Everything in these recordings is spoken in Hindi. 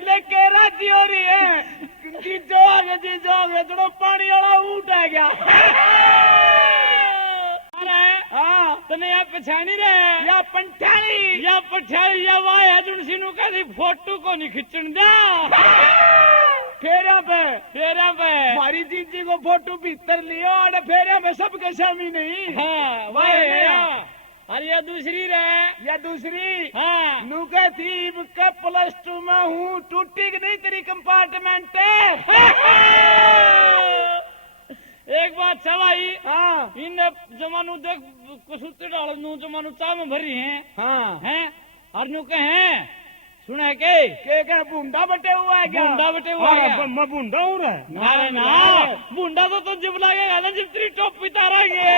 लेके राजी हो रही है जी जोगे थोड़ा पानी वाला ऊँट आ गया। हाँ तने या पछाणी रहे या पंठाली या पछाड़ी या वाया जुनसी नु कदी फोटो को नहीं खिंचन दे फेरिया पे हमारी जीजी को फोटो भीतर लियो और फेरिया में सबके शामी नहीं। हाँ वाह अरे या दूसरी रहे या दूसरी हाँ नुके थी का +2 में हूँ टूटी की नहीं तेरी कंपार्टमेंट। एक बात सवाई हाँ इन जमानू देख कसुते डाल नू जमानू चा में भरी हाँ हैं और नु कहे सुना के बूंदा बटे हुआ है क्या? बूंदा बटे हुआ है क्या? मैं बूंदा हूँ रे। अरे ना बूंदा तो जिप लगेगा ना जिप तेरी टोपी तारांगे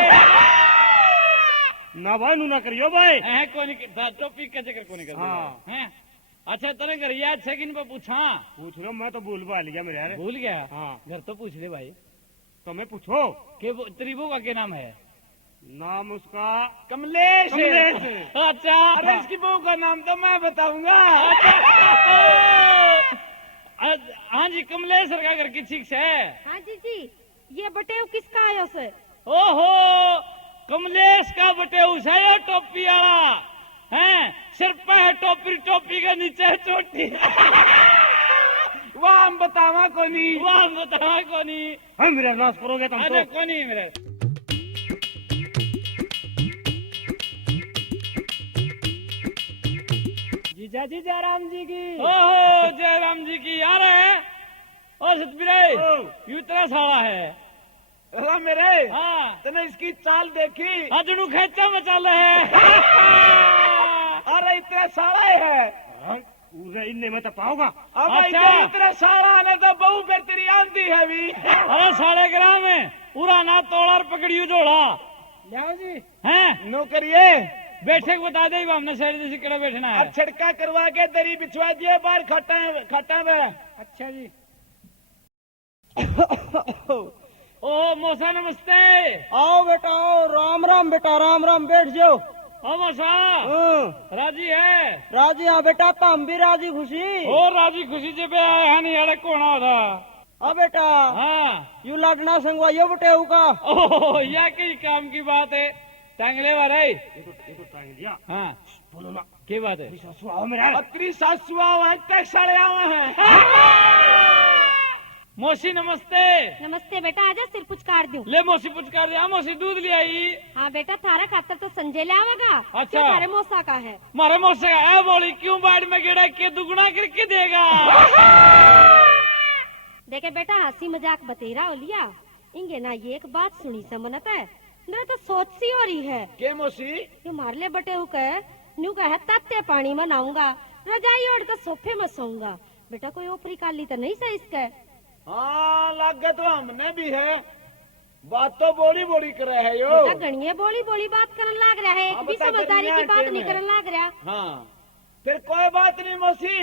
ना भाई नू ना करियो भाई कोनी टोपी का चक्कर कोनी कर हाँ। हैं अच्छा तने घर याद है किन पे पूछा पूछ लो मैं तो भूल गया मेरे यार। भूल गया हाँ घर तो पूछ ले भाई तो मैं पूछो के तेरी बहू का क्या नाम है? नाम उसका कमलेश। अच्छा अरे इसकी बहू का नाम तो मैं बताऊंगा। हाँ जी कमलेश का घर की ठीक है। हाँ जी ये बटेव किसका आयो से? ओहो कमलेश का बटेव है यो टोपी वाला हैं सिर पे है टोपी टोपी के नीचे है चोटी। वाह हम बतावा कोनी हाँ मेरा नाश करोगे तुम अरे तो। कोनी मेरे जीजा जी जयराम जी की। ओहो जयराम जी की यार है और सतबीरे यू तेरा साला है। अरे मेरे हाँ तूने इसकी चाल देखी? अजनू खेचा मचाल है। अरे इतना साला है पूरे इनने में तो पाओगा। अब अच्छा। इतना साला आने तो बहु फिर तेरी आंधी है भी। अरे साढ़े ग्राम में पूरा ना तोड़ा और पकड़ियो जोड़ा लियाओ जी हैं नो करिए बैठक बता दे हमने शहर जैसे कड़ा बैठना है। अब छिड़का करवा के दरी बिछवा दिए बाहर खटा में। अच्छा जी ओ मौसा नमस्ते। आओ बेटा आओ राम राम बेटा राम राम बैठ जाओ। ओ मौसा राजी है? राजी हाँ बेटा तो हम भी राजी खुशी। और राजी खुशी जब आया है नहीं अड़े कौन था? हाँ बेटा हाँ यू लड़ना संगवाइयो बेटे का। ओह या कई काम की बात है टांगले वाले। ये तो टाइम दिया। हाँ बोलो ना क्या बात है? सासू आओ मेरा। अपनी सासू आवा टैक्सड़े आवा है। मौसी नमस्ते। नमस्ते बेटा आजा सिर पुचकार दूं। ले मौसी पुचकार दिया मौसी दूध ले आई। हाँ बेटा थारा खातर तो संजय ले आवेगा। अच्छा। थारे मौसा का है। मारे मौसे का है बोली क्यों बाड़ में गेड़ा के दुगना करके देगा। देखे बेटा हंसी मजाक बतेरा हो लिया इंगे ना ये एक बात सुनी समनत है ना तो सोच सी हो रही है के मौसी जो मारले बटे हु कहे न्यू कहे ताते पानी में नहाऊंगा रजाई ओढ़ कर सोफे में सोऊंगा। बेटा कोई ओपरी काली तो नहीं सही इसके। हाँ लगे तो हमने भी है बात तो बोली करे है यो। बेटा गणिये बोली बात करन लाग रहा है हाँ, एक भी बता समझदारी की गणिया बात टेम नहीं है। करन लाग रहा। हाँ फिर कोई बात नहीं मौसी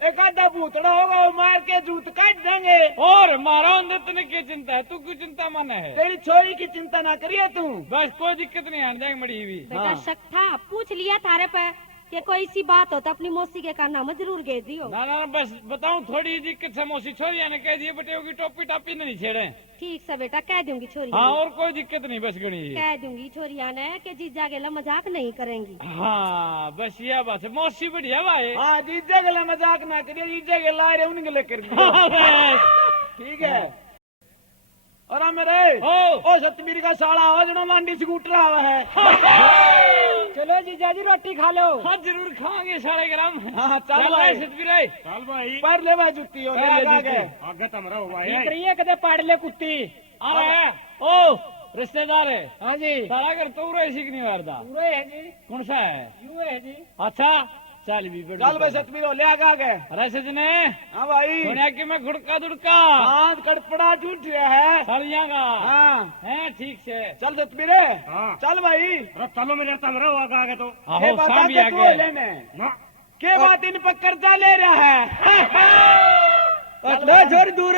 एक आधा भूतड़ा होगा वो मार के जूत काट देंगे। और मारा अंदर तने क्या चिंता है? तू क्यों चिंता माना है? तेरी छोरी की चिंता ना करिए तू। बस कोई दिक्कत नहीं आने जाएंगे मड़ी हुई। बेटा हाँ। शक था पूछ लिया थारे पे कि कोई सी बात हो तो अपनी मौसी के काना में जरूर गए दियो। ना ना बस बताऊं थोड़ी दिक्कत से मौसी छोरी ने कह दिए बटे होगी टोपी टापी नहीं छेड़े। ठीक से बेटा कह दूंगी छोरी हाँ और कोई दिक्कत नहीं बस गणी। कह दूंगी छोरिया ने कि जीजा गेला मजाक नहीं करेंगी। हाँ बस यह बात है मौसी बढ़िया भाई। हाँ जीजे गला मजाक ना करिए जीजे के ला रहे उनके लेकर ठीक है। और मेरे ओ सतबीर का साला आवाज ना लांडी स्कूटर आवा है। चलो जीजा जी रोटी खा लो। हाँ जरूर खाएंगे साढ़े ग्राम। हाँ चल भाई सतबीर चल भाई पर ले भाई जुत्ती हो आगे तमरा हुआ है। कदे पाड़ ले कुत्ती आ रहा है ओ रिश्तेदार है। हाँ जी सारा घर तो उरे सीख नहीं मारता। पूरे है जी कौन सा है? यू है जी। अच्छा चल भी चल भाई सतबीर ले आगे। अरे सजने हाँ भाई सुनिया कि मैं घुड़का दुड़का हाथ कड़पड़ा टूट रहा है। सड़िया का हाँ है ठीक से। चल सतबीरे हाँ चल भाई अरे चलो मेरे तमरा हुआ आगे तो आहो बता शाम भी के आ तू गए। लेने ना के बात इन पर कर्जा ले रहा है। लो छोड़ दूर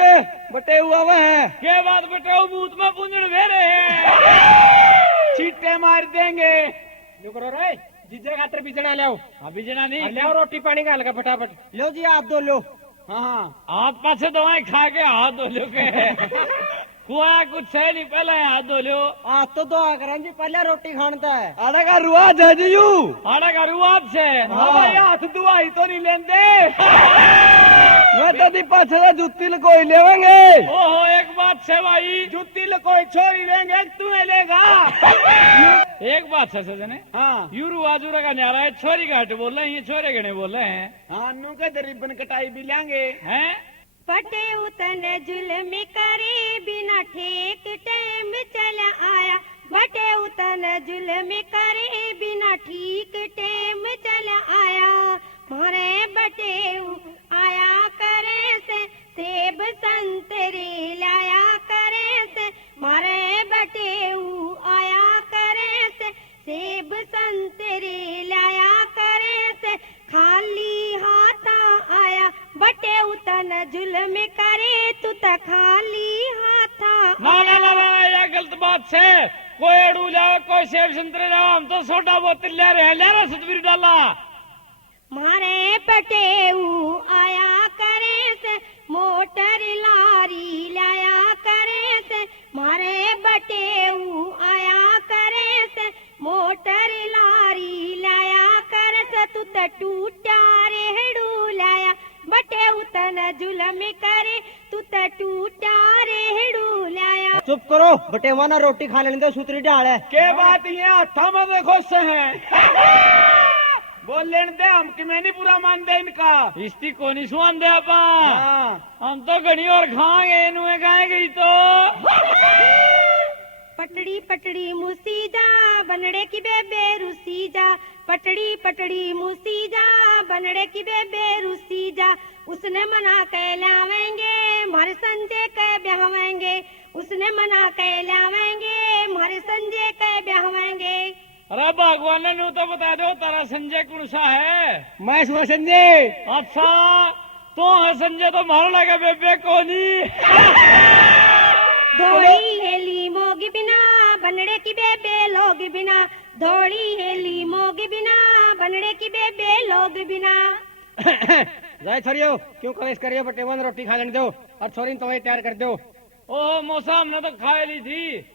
बटे हुआ वह है के बाद बेटे वो बूथ में पुंजड़ भेरे हैं। चीटे मार देंगे। जो करो रे जीजे खातर बिजना ले आओ। अभी जना नहीं ले आओ रोटी पानी का हल्का फटाफट लो जी आप दो लो। हाँ हाथ पाछे दवाएं खा के हाथ धो लो के कुआ कुछ है नहीं पहले हाथ धो लो। आज तो दुआ करें जी, पहले रोटी खानता है। अरे का रुआज है जी यू। अरे करू आपसे हाँ हाथ दुआई तो नहीं लेंदे। मैं तो दी पाछे जुत्ती लकोई लेवेंगे। ओहो एक बात से भाई, जुत्ती लकोई छोड़ी लेंगे, तू नहीं लेगा। एक बात से सजने, हाँ यूरू आजूरा का न्यारा है, छोरी घाट बोल रहे हैं, ये छोरे गणे बोल रहे हैं। हाँ नू के रिबन कटाई भी लेंगे हैं पटे उतन जुल्म करे बिना ठेक टाइम चला आया, बटे उतन जुल्म करे बिना ठीक टाइम चला आया, मारे बटे आया करे से सेब संतरे लाया करे से, मारे बटे आया करे से सेब संतरे लाया करे से, खाली हाथा आया बटे उतन जुल्म करे तू तो खाली हाथा। ना ना ना ना ये गलत बात है। कोई अड़ू जाओ कोई सेब संतरे जाओ, हम तो सोडा बोतल ले रहे हैं, ले रहा सतवीर डाला। मारे बटे आया करे से मोटर लारी लाया करे से, मारे बटे आया करे से मोटर लारी लाया करे से, तू तो टूटा रेहड़ू लाया बटे उतन जुल्म करे तू तो टूटा रेहड़ू लाया। चुप करो, बटे माना रोटी खा लेने दो, सूत्री डाल है। के बात ये हाथा में देखो से है। बोल लेने दे, हम कि मैं नहीं पूरा मान दे इनका। इसकी कोनी सुन दे अपा, हाँ हम तो घड़ी और खाएंगे इन्हें खाए गई तो। पटड़ी पटड़ी मुसी जा बनड़े की बेबे रूसी जा, पटड़ी पटड़ी मुसी जा बनड़े की बेबे रूसी जा, उसने मना के लावेंगे मारे संजय के ब्याहवेंगे, उसने मना के लावेंगे मारे संजय के ब्याहवेंगे। अरे भगवान ने तो बता दो तारा संजय कौन सा है। मैं सुना संजय। अच्छा तो है संजय, तो मारो लगा बेबे कोनी। धोड़ी हेली मोगी बिना बनड़े की बेबे लोग बिना, धोड़ी हेली मोगी बिना बनड़े की बेबे लोग बिना। जाए छोरियो, क्यों कलेश करियो, बटे माना रोटी खा लेने दो और छोरी तो वही तैयार कर दो। ओह मौसा हमने तो खा ली थी।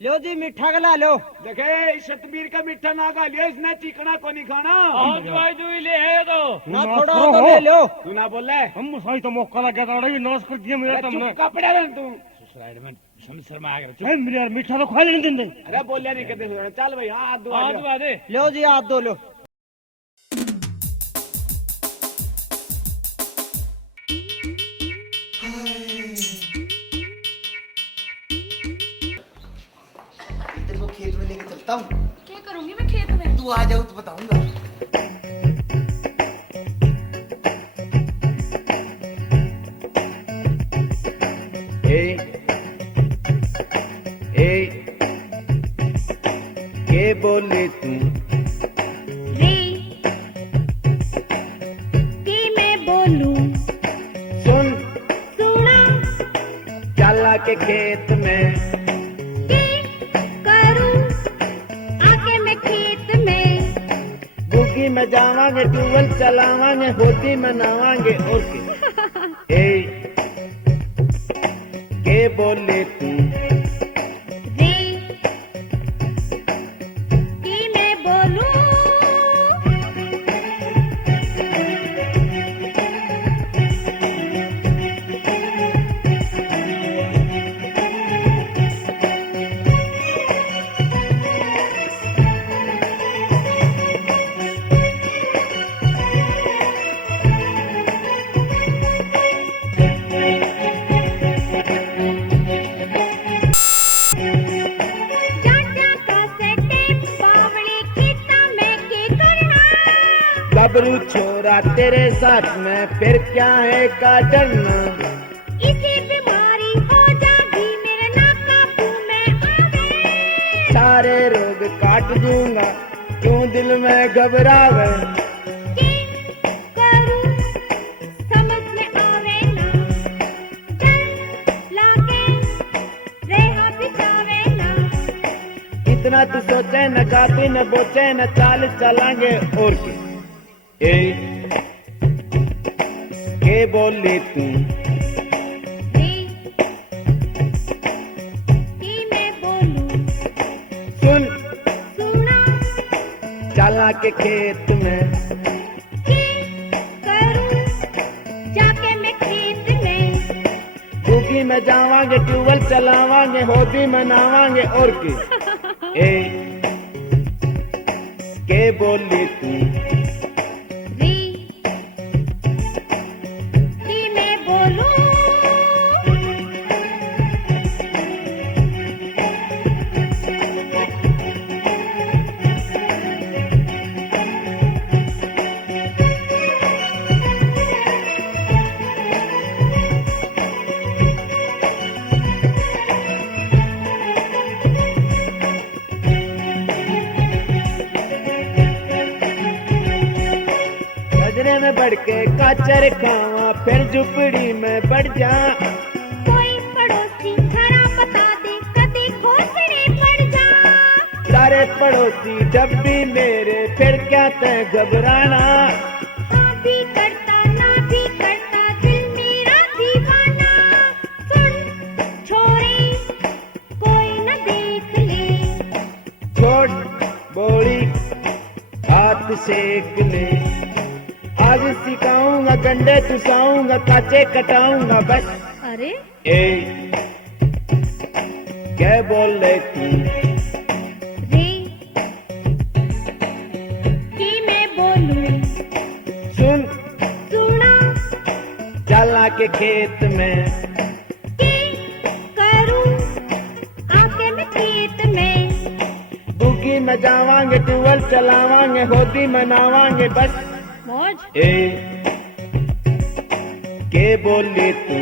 लो जी मीठा गला लो। देखे सतबीर का मीठा ना खा लियो, इसने चिकना को नहीं खाना। और दवाई दुई ले है तो ना थोड़ा तो ले लो। तू ना बोल रहे हम सही तो मौका लग गया था, अरे नाश कर दिया मेरा तुमने। कपड़े रन तू। शर्मा आ गया। अरे मेरे यार मीठा तो खा लेने दे। अरे बोलिया नहीं कहते, चल भाई हाथ धो आज दुआ दे। लो जी हाथ धो लो। तेरे को खेत में लेके चलता हूँ। क्या करूंगी मैं खेत में? तू आ जाओ तो बताऊंगा। के बोले तू रे कि मैं बोलूं सुन, सुना चला के खेत में के करूं आके मैं खेत में, बुगी में जावांगे, ट्यूबवेल चलावांगे, होती मनावांगे और के बोले तू रे कि मैं बोलूं गबरू छोरा तेरे साथ में फिर क्या है का डरना, इसी बीमारी हो जागी मेरे नाकाबू में आवे, सारे रोग काट दूंगा क्यों दिल में घबरावे, के करूं समझ में आवे ना, डर लागे रेहा बिछावे ना, इतना तू सोचे न कापी न बोचे न चाल चलांगे और के के बोली तू कि मैं बोलूं सुन सुना चला के खेत में कि करूं जाके मैं खेत में बूगी में जावांगे ट्यूबवेल चलावांगे होदी मनावांगे और की ए के बोली तू री कि मैं बोलूं गजरे में बढ़ के काचर खावा फिर झुपड़ी में बढ़ जा कोई पड़ोसी खरा बता दे कभी खोसड़े पड़ जा सारे पड़ोसी जब भी मेरे फिर क्या तय घबराना हाँ भी करता ना भी करता दिल मेरा दीवाना सुन छोरे कोई न देख ले छोड़ बोड़ी हाथ सेक ले आज सिखाऊंगा गंडे चुसाऊंगा काचे कटाऊंगा बस अरे ए क्या बोल रहे तू रे कि मैं बोलूं सुन सुना चला के खेत में कि करूं आके मैं खेत में बुगी में जावांगे ट्यूबवेल चलावांगे होदी मनावांगे बस मौज ए के बोली तू